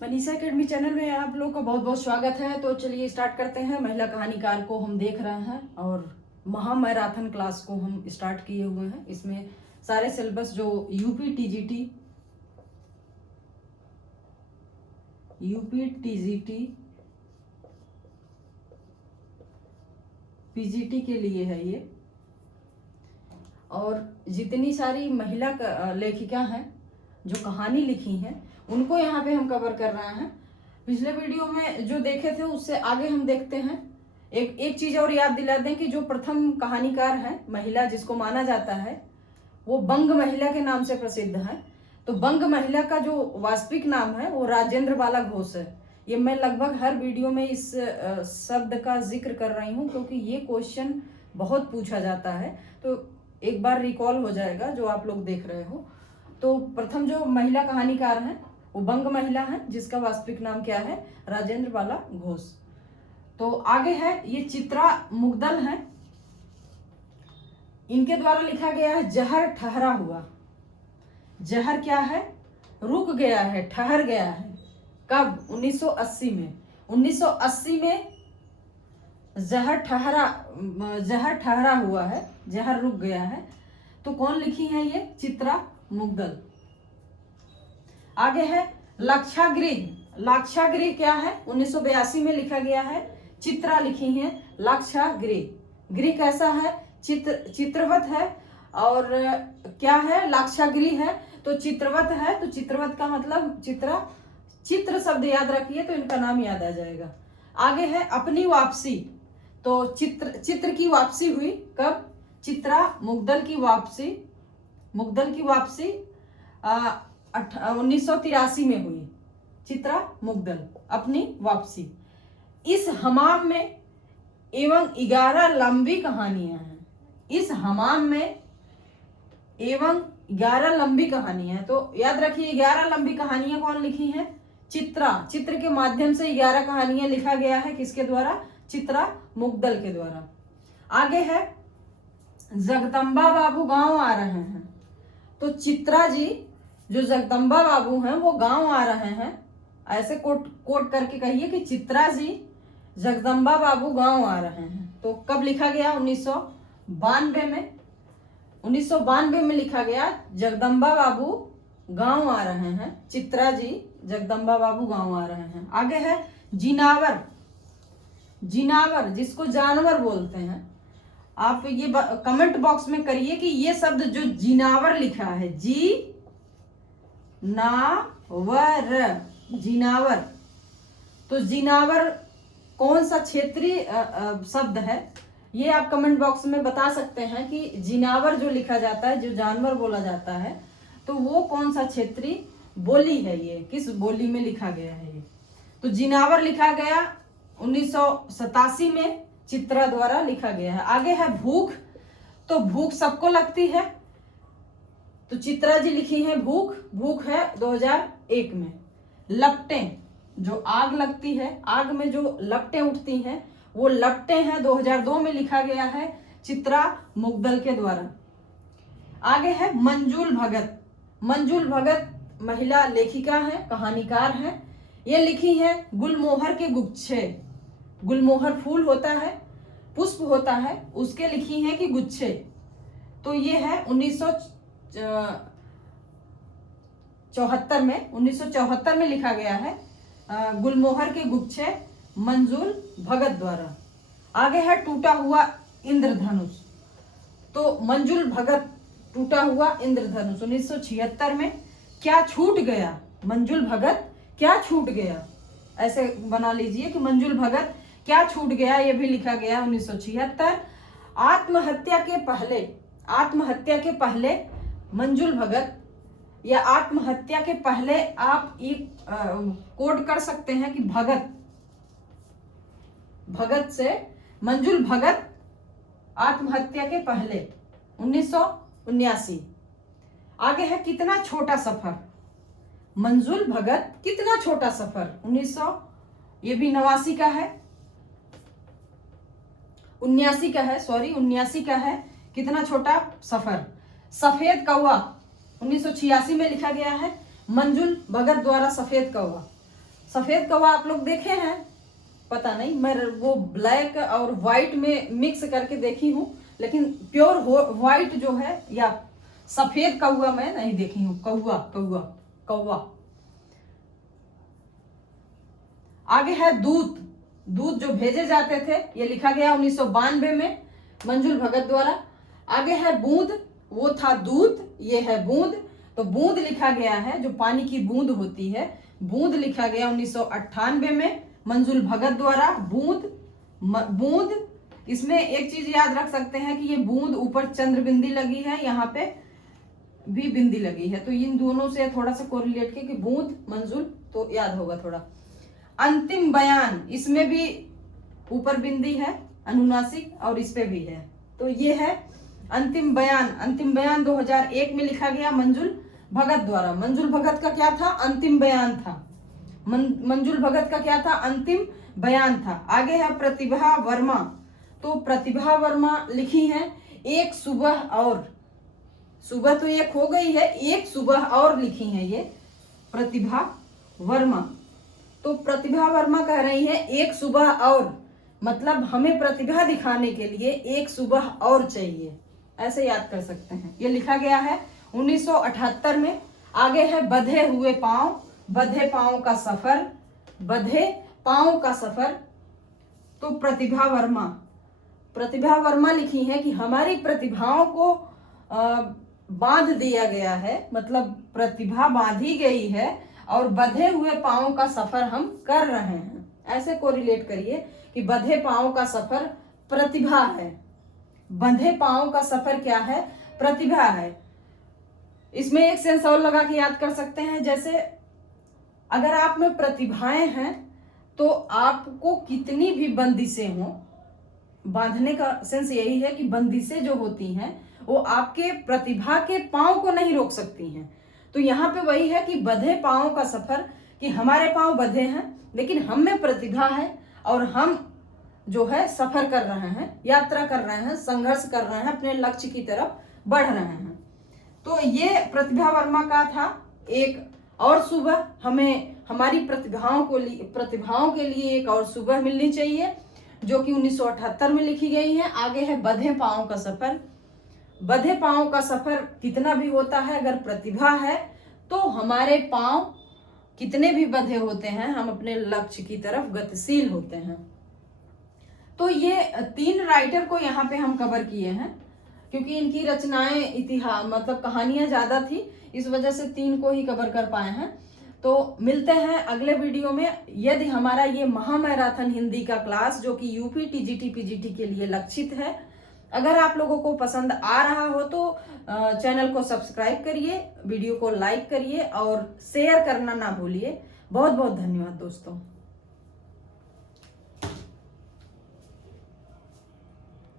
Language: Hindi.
मनीषा एकेडमी चैनल में आप लोग का बहुत बहुत स्वागत है। तो चलिए स्टार्ट करते हैं। महिला कहानीकार को हम देख रहे हैं और महामैराथन क्लास को हम स्टार्ट किए हुए हैं। इसमें सारे सिलेबस जो यूपी टीजीटी पीजीटी के लिए है ये, और जितनी सारी महिला लेखिका हैं जो कहानी लिखी हैं उनको यहाँ पे हम कवर कर रहे हैं। पिछले वीडियो में जो देखे थे उससे आगे हम देखते हैं। एक चीज और याद दिला दें कि जो प्रथम कहानीकार है महिला जिसको माना जाता है वो बंग महिला के नाम से प्रसिद्ध है। तो बंग महिला का जो वास्तविक नाम है वो राजेंद्र बाला घोष है। ये मैं लगभग हर वीडियो में इस शब्द का जिक्र कर रही हूँ क्योंकि ये क्वेश्चन बहुत पूछा जाता है, तो एक बार रिकॉल हो जाएगा जो आप लोग देख रहे हो। तो प्रथम जो महिला कहानीकार है वो बंग महिला है जिसका वास्तविक नाम क्या है, राजेंद्र बाला घोष। तो आगे है ये चित्रा मुग्दल है, इनके द्वारा लिखा गया है जहर ठहरा हुआ। जहर क्या है, रुक गया है, ठहर गया है। कब? 1980 में। 1980 में जहर ठहरा हुआ है, जहर रुक गया है। तो कौन लिखी है ये? चित्रा मुग्दल। आगे है लाक्षागृह। लाक्षागृह क्या है? 1982 में लिखा गया है, चित्रा लिखी है लाक्षागृह। गृह कैसा है? चित्रवत है। और क्या है? लाक्षागृह है तो चित्रवत है, तो चित्रवत का मतलब चित्र शब्द याद रखिए तो इनका नाम याद आ जाएगा। आगे है अपनी वापसी। तो चित्र की वापसी हुई कब? चित्रा मुग्दल की वापसी 1983 में हुई। चित्रा मुग्दल अपनी वापसी। इस हमाम में एवं 11 लंबी कहानियां हैं। इस हमाम में एवं 11 लंबी कहानियां हैं। तो याद रखिए 11 लंबी कहानियां कौन लिखी हैं? चित्र के माध्यम से 11 कहानियां लिखा गया है। किसके द्वारा? चित्रा मुग्दल के द्वारा। आगे है जगदम्बा बाबू गांव आ रहे हैं। तो चित्रा जी जो जगदम्बा बाबू हैं वो गांव आ रहे हैं, ऐसे कोट करके कहिए कि चित्रा जी जगदम्बा बाबू गांव आ रहे हैं। तो कब लिखा गया? 1992 में। 1992 में लिखा गया जगदम्बा बाबू गांव आ रहे हैं। चित्रा जी जगदम्बा बाबू गांव आ रहे हैं। आगे है जिनावर। जिनावर जिसको जानवर बोलते हैं। आप ये कमेंट बॉक्स में करिए कि ये शब्द जो जिनावर लिखा है, जी नावर, जिनावर, तो जिनावर कौन सा क्षेत्रीय शब्द है? ये आप कमेंट बॉक्स में बता सकते हैं कि जिनावर जो लिखा जाता है, जो जानवर बोला जाता है, तो वो कौन सा क्षेत्रीय बोली है? ये किस बोली में लिखा गया है ये? तो जिनावर लिखा गया 1987 में, चित्रा द्वारा लिखा गया है। आगे है भूख। तो भूख सबको लगती है, तो चित्रा जी लिखी है भूख। भूख है 2001 में। लपटें, जो आग लगती है, आग में जो लपटें उठती हैं वो लपटें हैं 2002 में लिखा गया है, चित्रा मुग्दल के द्वारा। आगे है मंजुल भगत। मंजुल भगत महिला लेखिका है, कहानीकार है। ये लिखी है गुलमोहर के गुच्छे। गुलमोहर फूल होता है, पुष्प होता है, उसके लिखी है कि गुच्छे। तो ये है 1974 में लिखा गया है, गुलमोहर के गुच्छे, मंजुल भगत द्वारा। आगे है टूटा हुआ इंद्रधनुष। तो मंजुल भगत टूटा हुआ इंद्रधनुष 1976 में। क्या छूट गया? मंजुल भगत क्या छूट गया, ऐसे बना लीजिए कि मंजुल भगत क्या छूट गया, ये भी लिखा गया 1976। आत्महत्या के पहले मंजुल भगत, या आत्महत्या के पहले आप एक कोड कर सकते हैं कि भगत से मंजुल भगत आत्महत्या के पहले 1979। आगे है कितना छोटा सफर। मंजुल भगत कितना छोटा सफर 1900, ये भी 89 का है, 79 का है। कितना छोटा सफर। सफेद कौवा 1986 में लिखा गया है, मंजुल भगत द्वारा सफेद कौवा। सफेद कौवा आप लोग देखे हैं, पता नहीं, मैं वो ब्लैक और व्हाइट में मिक्स करके देखी हूँ, लेकिन प्योर व्हाइट जो है या सफेद कौवा मैं नहीं देखी हूँ। कौवा कौवा कौवा। आगे है दूत। दूत जो भेजे जाते थे, ये लिखा गया 1992 में मंजुल भगत द्वारा। आगे है बूंद, वो था दूत, ये है बूंद। तो बूंद लिखा गया है, जो पानी की बूंद होती है, बूंद लिखा गया 1998 में मंजुल भगत द्वारा। बूंद बूंद, इसमें एक चीज याद रख सकते हैं कि ये बूंद ऊपर चंद्र बिंदी लगी है, यहाँ पे भी बिंदी लगी है, तो इन दोनों से थोड़ा सा कोरिलेट के कि बूंद मंजुल, तो याद होगा थोड़ा। अंतिम बयान, इसमें भी ऊपर बिंदी है अनुनासिक और इस पे भी है, तो ये है अंतिम बयान। अंतिम बयान 2001 में लिखा गया मंजुल भगत द्वारा। मंजुल भगत का क्या था? अंतिम बयान था। मंजुल भगत का क्या था? अंतिम बयान था। आगे है प्रतिभा वर्मा। तो प्रतिभा वर्मा लिखी है एक सुबह और, सुबह तो एक हो गई है, एक सुबह और लिखी है ये प्रतिभा वर्मा। तो प्रतिभा वर्मा कह रही है एक सुबह और, मतलब हमें प्रतिभा दिखाने के लिए एक सुबह और चाहिए, ऐसे याद कर सकते हैं। ये लिखा गया है 1978 में। आगे है बंधे हुए पांव, बंधे पांव का सफर, बंधे पांव का सफर। तो प्रतिभा वर्मा, प्रतिभा वर्मा लिखी है कि हमारी प्रतिभाओं को बांध दिया गया है, मतलब प्रतिभा बांधी गई है और बंधे हुए पांव का सफर हम कर रहे हैं। ऐसे कोरिलेट करिए कि बंधे पांव का सफर प्रतिभा है, बंधे पांव का सफर क्या है? प्रतिभा है। इसमें एक सेंस और लगा के याद कर सकते हैं, जैसे अगर आप में प्रतिभाएं हैं तो आपको कितनी भी बंदिशें हों, बांधने का सेंस यही है कि बंदिशें जो होती हैं वो आपके प्रतिभा के पांव को नहीं रोक सकती हैं। तो यहाँ पे वही है कि बंधे पांव का सफर, कि हमारे पांव बंधे हैं लेकिन हम में प्रतिभा है और हम जो है सफर कर रहे हैं, यात्रा कर रहे हैं, संघर्ष कर रहे हैं, अपने लक्ष्य की तरफ बढ़ रहे हैं। तो ये प्रतिभा वर्मा का था एक और सुबह। हमें हमारी प्रतिभाओं के लिए एक और सुबह मिलनी चाहिए, जो कि 1978 में लिखी गई है। आगे है बंधे पांव का सफर। बंधे पांव का सफर कितना भी होता है, अगर प्रतिभा है तो हमारे पांव कितने भी बंधे होते हैं, हम अपने लक्ष्य की तरफ गतिशील होते हैं। तो ये 3 राइटर को यहाँ पे हम कवर किए हैं, क्योंकि इनकी रचनाएं इतिहास मतलब कहानियां ज्यादा थी, इस वजह से 3 को ही कवर कर पाए हैं। तो मिलते हैं अगले वीडियो में। यदि हमारा ये महामैराथन हिंदी का क्लास, जो कि यूपी, टीजीटी, पीजीटी के लिए लक्षित है, अगर आप लोगों को पसंद आ रहा हो तो चैनल को सब्सक्राइब करिए, वीडियो को लाइक करिए और शेयर करना ना भूलिए। बहुत बहुत धन्यवाद दोस्तों।